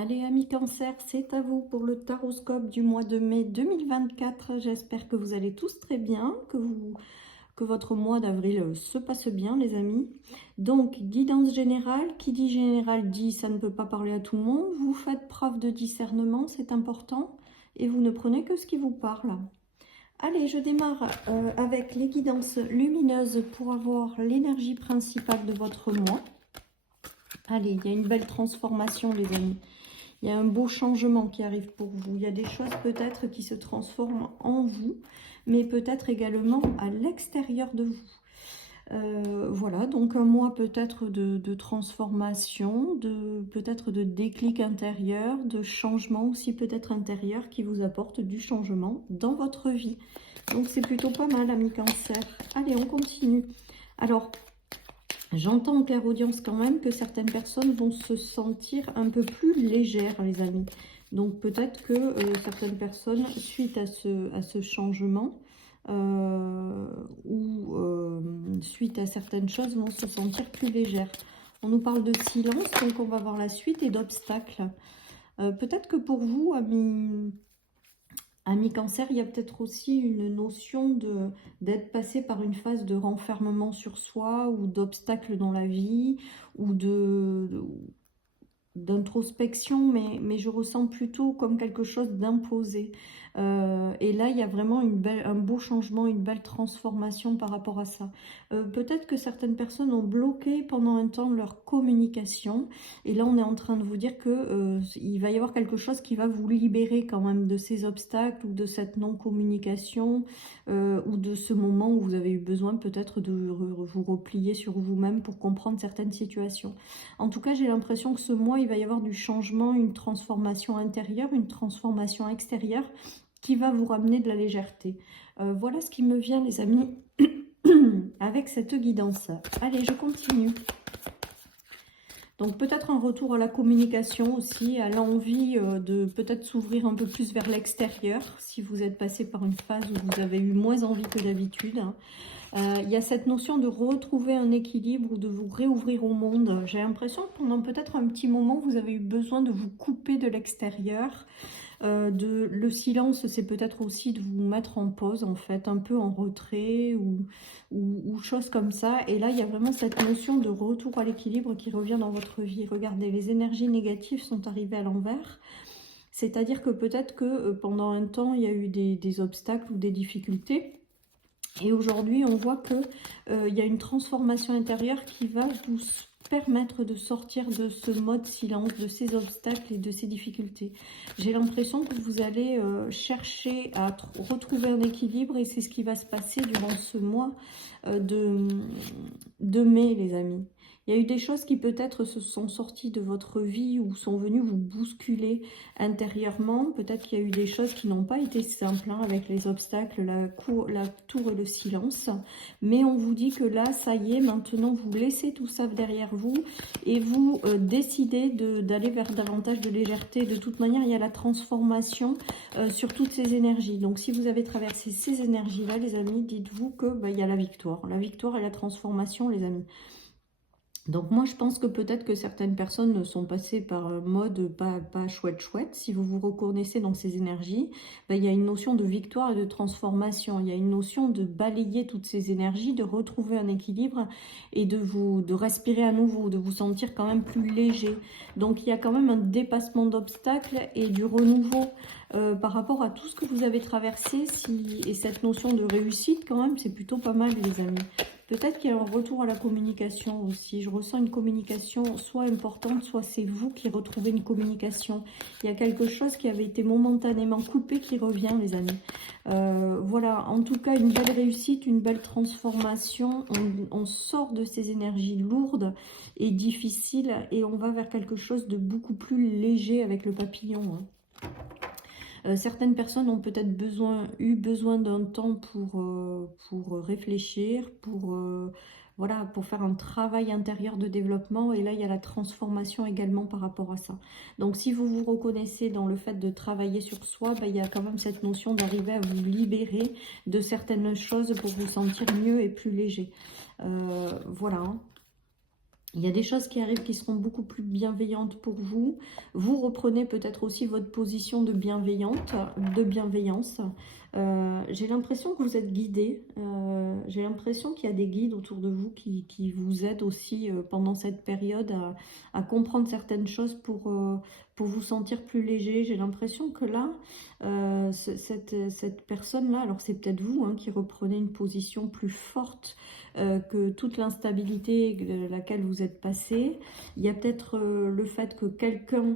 Allez, amis Cancer, c'est à vous pour le taroscope du mois de mai 2024. J'espère que vous allez tous très bien, que votre mois d'avril se passe bien, les amis. Donc, guidance générale. Qui dit général dit ça ne peut pas parler à tout le monde. Vous faites preuve de discernement, c'est important. Et vous ne prenez que ce qui vous parle. Allez, je démarre avec les guidances lumineuses pour avoir l'énergie principale de votre mois. Allez, il y a une belle transformation, les amis. Il y a un beau changement qui arrive pour vous. Il y a des choses peut-être qui se transforment en vous, mais peut-être également à l'extérieur de vous. Voilà, donc un mois peut-être de transformation, peut-être de déclic intérieur, de changement aussi peut-être intérieur qui vous apporte du changement dans votre vie. Donc c'est plutôt pas mal, amis Cancer. Allez, on continue. Alors, j'entends en clairaudience quand même que certaines personnes vont se sentir un peu plus légères, les amis. Donc peut-être que certaines personnes, suite à ce changement, suite à certaines choses, vont se sentir plus légères. On nous parle de silence, donc on va voir la suite, et d'obstacles. Peut-être que pour vous, amis Cancer, il y a peut-être aussi une notion d'être passé par une phase de renfermement sur soi ou d'obstacles dans la vie ou d'introspection, mais je ressens plutôt comme quelque chose d'imposé. Et là, il y a vraiment un beau changement, une belle transformation par rapport à ça. Peut-être que certaines personnes ont bloqué pendant un temps leur communication. Et là, on est en train de vous dire que il va y avoir quelque chose qui va vous libérer quand même de ces obstacles ou de cette non-communication ou de ce moment où vous avez eu besoin peut-être de vous replier sur vous-même pour comprendre certaines situations. En tout cas, j'ai l'impression que ce mois, il va y avoir du changement, une transformation intérieure, une transformation extérieure qui va vous ramener de la légèreté. Voilà ce qui me vient, les amis, avec cette guidance. Allez, je continue. Donc peut-être un retour à la communication aussi, à l'envie de peut-être s'ouvrir un peu plus vers l'extérieur, si vous êtes passé par une phase où vous avez eu moins envie que d'habitude. Il y a cette notion de retrouver un équilibre ou de vous réouvrir au monde. J'ai l'impression que pendant peut-être un petit moment, vous avez eu besoin de vous couper de l'extérieur. Le silence, c'est peut-être aussi de vous mettre en pause, en fait, un peu en retrait ou choses comme ça. Et là, il y a vraiment cette notion de retour à l'équilibre qui revient dans votre vie. Regardez, les énergies négatives sont arrivées à l'envers. C'est-à-dire que peut-être que pendant un temps, il y a eu des obstacles ou des difficultés. Et aujourd'hui, on voit qu'il y a une transformation intérieure qui va vous permettre de sortir de ce mode silence, de ces obstacles et de ces difficultés. J'ai l'impression que vous allez chercher à retrouver un équilibre et c'est ce qui va se passer durant ce mois de mai, les amis. Il y a eu des choses qui peut-être se sont sorties de votre vie ou sont venues vous bousculer intérieurement. Peut-être qu'il y a eu des choses qui n'ont pas été simples avec les obstacles, la tour et le silence. Mais on vous dit que là, ça y est, maintenant vous laissez tout ça derrière vous et vous décidez d'aller vers davantage de légèreté. De toute manière, il y a la transformation sur toutes ces énergies. Donc si vous avez traversé ces énergies-là, les amis, dites-vous que il y a la victoire. La victoire et la transformation, les amis. Donc moi je pense que peut-être que certaines personnes sont passées par un mode pas chouette. Si vous vous reconnaissez dans ces énergies, il y a une notion de victoire et de transformation. Il y a une notion de balayer toutes ces énergies, de retrouver un équilibre et de respirer à nouveau, de vous sentir quand même plus léger. Donc il y a quand même un dépassement d'obstacles et du renouveau par rapport à tout ce que vous avez traversé. Et cette notion de réussite quand même, c'est plutôt pas mal, les amis. Peut-être qu'il y a un retour à la communication aussi. Je ressens une communication soit importante, soit c'est vous qui retrouvez une communication. Il y a quelque chose qui avait été momentanément coupé qui revient, les amis. Voilà, en tout cas, une belle réussite, une belle transformation. On sort de ces énergies lourdes et difficiles et on va vers quelque chose de beaucoup plus léger avec le papillon. Certaines personnes ont peut-être eu besoin d'un temps pour réfléchir, voilà, pour faire un travail intérieur de développement. Et là, il y a la transformation également par rapport à ça. Donc, si vous vous reconnaissez dans le fait de travailler sur soi, il y a quand même cette notion d'arriver à vous libérer de certaines choses pour vous sentir mieux et plus léger. Voilà. Il y a des choses qui arrivent qui seront beaucoup plus bienveillantes pour vous. Vous reprenez peut-être aussi votre position de bienveillance. J'ai l'impression que vous êtes guidé. J'ai l'impression qu'il y a des guides autour de vous qui vous aident aussi pendant cette période à comprendre certaines choses pour vous sentir plus léger. J'ai l'impression que là, cette personne-là, alors c'est peut-être vous hein, qui reprenez une position plus forte que toute l'instabilité de laquelle vous êtes passé. Il y a peut-être le fait que quelqu'un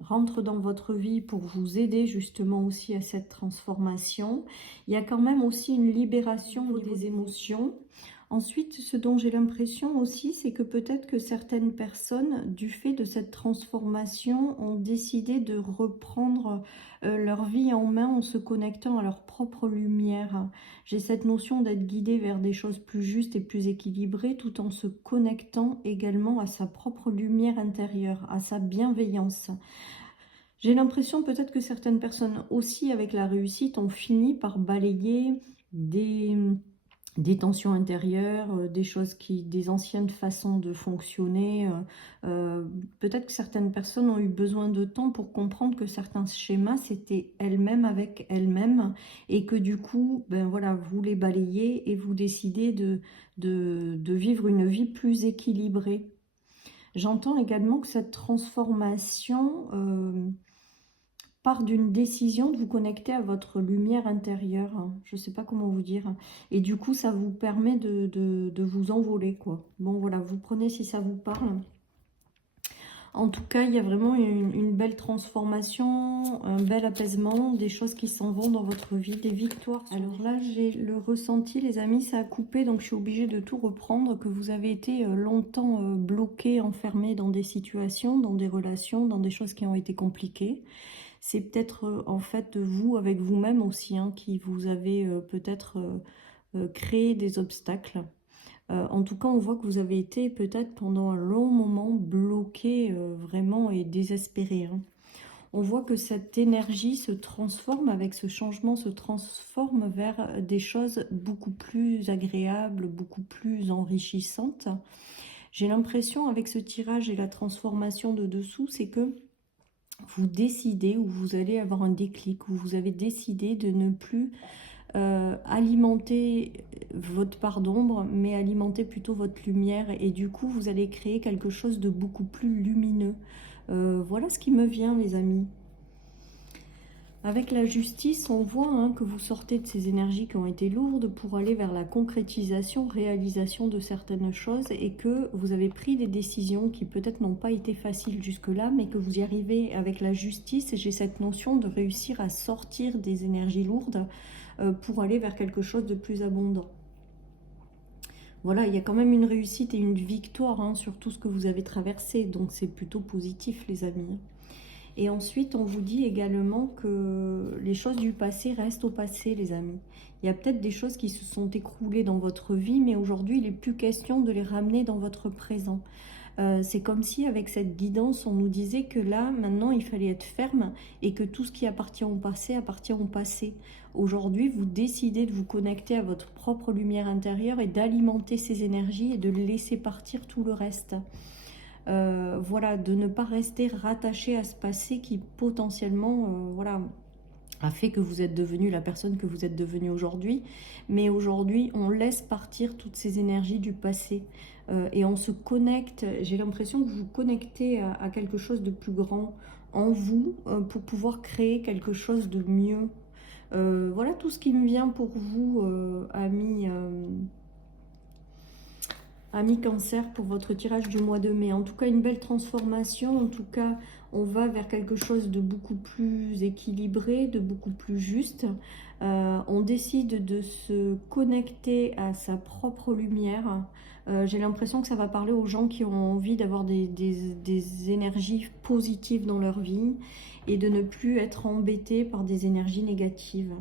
rentre dans votre vie pour vous aider justement aussi à cette transformation. Il y a quand même aussi une libération au niveau des émotions. Ensuite, ce dont j'ai l'impression aussi, c'est que peut-être que certaines personnes, du fait de cette transformation, ont décidé de reprendre leur vie en main en se connectant à leur propre lumière. J'ai cette notion d'être guidé vers des choses plus justes et plus équilibrées, tout en se connectant également à sa propre lumière intérieure, à sa bienveillance. J'ai l'impression peut-être que certaines personnes aussi, avec la réussite, ont fini par balayer des tensions intérieures, des anciennes façons de fonctionner. Peut-être que certaines personnes ont eu besoin de temps pour comprendre que certains schémas, c'était elles-mêmes avec elles-mêmes, et que du coup, ben voilà, vous les balayez et vous décidez de vivre une vie plus équilibrée. J'entends également que cette transformation part d'une décision de vous connecter à votre lumière intérieure. Je ne sais pas comment vous dire. Et du coup, ça vous permet de vous envoler, quoi. Bon, voilà, vous prenez si ça vous parle. En tout cas, il y a vraiment une belle transformation, un bel apaisement, des choses qui s'en vont dans votre vie, des victoires. Alors là, j'ai le ressenti, les amis, ça a coupé, donc je suis obligée de tout reprendre, que vous avez été longtemps bloqué, enfermé dans des situations, dans des relations, dans des choses qui ont été compliquées. C'est peut-être en fait vous, avec vous-même aussi, hein, qui vous avez peut-être créé des obstacles. En tout cas, on voit que vous avez été peut-être pendant un long moment bloqué vraiment et désespéré. Hein. On voit que cette énergie se transforme avec ce changement, se transforme vers des choses beaucoup plus agréables, beaucoup plus enrichissantes. J'ai l'impression avec ce tirage et la transformation de dessous, c'est que vous décidez ou vous allez avoir un déclic, où vous avez décidé de ne plus alimenter votre part d'ombre, mais alimenter plutôt votre lumière. Et du coup, vous allez créer quelque chose de beaucoup plus lumineux. Voilà ce qui me vient, les amis. Avec la justice, on voit hein, que vous sortez de ces énergies qui ont été lourdes pour aller vers la concrétisation, réalisation de certaines choses, et que vous avez pris des décisions qui peut-être n'ont pas été faciles jusque-là, mais que vous y arrivez avec la justice. Et j'ai cette notion de réussir à sortir des énergies lourdes pour aller vers quelque chose de plus abondant. Voilà, il y a quand même une réussite et une victoire hein, sur tout ce que vous avez traversé, donc c'est plutôt positif, les amis. Et ensuite, on vous dit également que les choses du passé restent au passé, les amis. Il y a peut-être des choses qui se sont écroulées dans votre vie, mais aujourd'hui, il n'est plus question de les ramener dans votre présent. C'est comme si, avec cette guidance, on nous disait que là, maintenant, il fallait être ferme et que tout ce qui appartient au passé appartient au passé. Aujourd'hui, vous décidez de vous connecter à votre propre lumière intérieure et d'alimenter ces énergies et de laisser partir tout le reste. Voilà, de ne pas rester rattaché à ce passé qui potentiellement voilà, a fait que vous êtes devenu la personne que vous êtes devenue aujourd'hui. Mais aujourd'hui, on laisse partir toutes ces énergies du passé et on se connecte. J'ai l'impression que vous vous connectez à quelque chose de plus grand en vous pour pouvoir créer quelque chose de mieux. Voilà tout ce qui me vient pour vous, amis. Amis Cancer, pour votre tirage du mois de mai. En tout cas, une belle transformation. En tout cas, on va vers quelque chose de beaucoup plus équilibré, de beaucoup plus juste. On décide de se connecter à sa propre lumière. J'ai l'impression que ça va parler aux gens qui ont envie d'avoir des énergies positives dans leur vie et de ne plus être embêtés par des énergies négatives.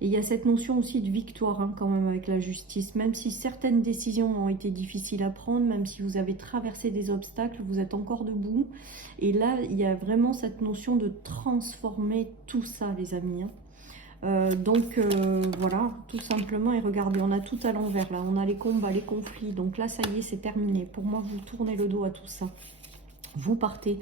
Et il y a cette notion aussi de victoire hein, quand même avec la justice. Même si certaines décisions ont été difficiles à prendre, même si vous avez traversé des obstacles, vous êtes encore debout. Et là, il y a vraiment cette notion de transformer tout ça, les amis. Hein. Voilà, tout simplement. Et regardez, on a tout à l'envers là. On a les combats, les conflits. Donc là, ça y est, c'est terminé. Pour moi, vous tournez le dos à tout ça. Vous partez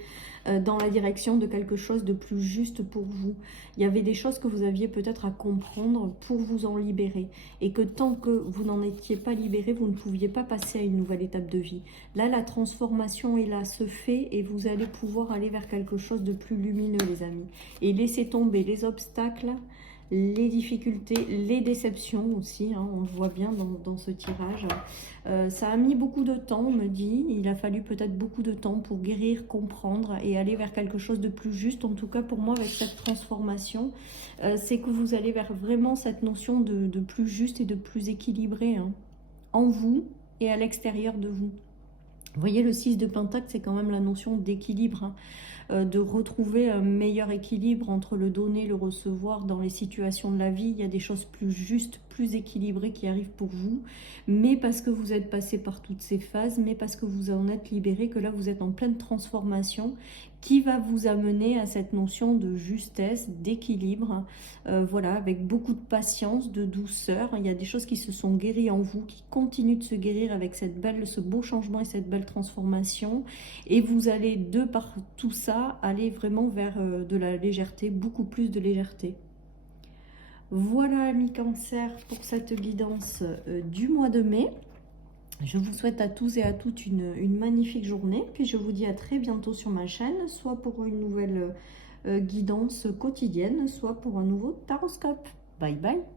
dans la direction de quelque chose de plus juste pour vous. Il y avait des choses que vous aviez peut-être à comprendre pour vous en libérer. Et que tant que vous n'en étiez pas libéré, vous ne pouviez pas passer à une nouvelle étape de vie. Là, la transformation est là, se fait, et vous allez pouvoir aller vers quelque chose de plus lumineux, les amis. Et laisser tomber les obstacles, les difficultés, les déceptions aussi, hein, on le voit bien dans ce tirage. Ça a mis beaucoup de temps, on me dit. Il a fallu peut-être beaucoup de temps pour guérir, comprendre et aller vers quelque chose de plus juste. En tout cas, pour moi, avec cette transformation, c'est que vous allez vers vraiment cette notion de plus juste et de plus équilibré, hein, en vous et à l'extérieur de vous. Vous voyez, le 6 de Pentacle, c'est quand même la notion d'équilibre, hein. De retrouver un meilleur équilibre entre le donner, le recevoir dans les situations de la vie. Il y a des choses plus justes, plus équilibrées qui arrivent pour vous, mais parce que vous êtes passé par toutes ces phases, mais parce que vous en êtes libéré, que là vous êtes en pleine transformation qui va vous amener à cette notion de justesse, d'équilibre, voilà, avec beaucoup de patience, de douceur. Il y a des choses qui se sont guéries en vous, qui continuent de se guérir avec ce beau changement et cette belle transformation. Et vous allez, de par tout ça, aller vraiment vers de la légèreté, beaucoup plus de légèreté. Voilà, amis Cancer, pour cette guidance du mois de mai. Je vous souhaite à tous et à toutes une magnifique journée. Puis je vous dis à très bientôt sur ma chaîne, soit pour une nouvelle guidance quotidienne, soit pour un nouveau taroscope. Bye bye.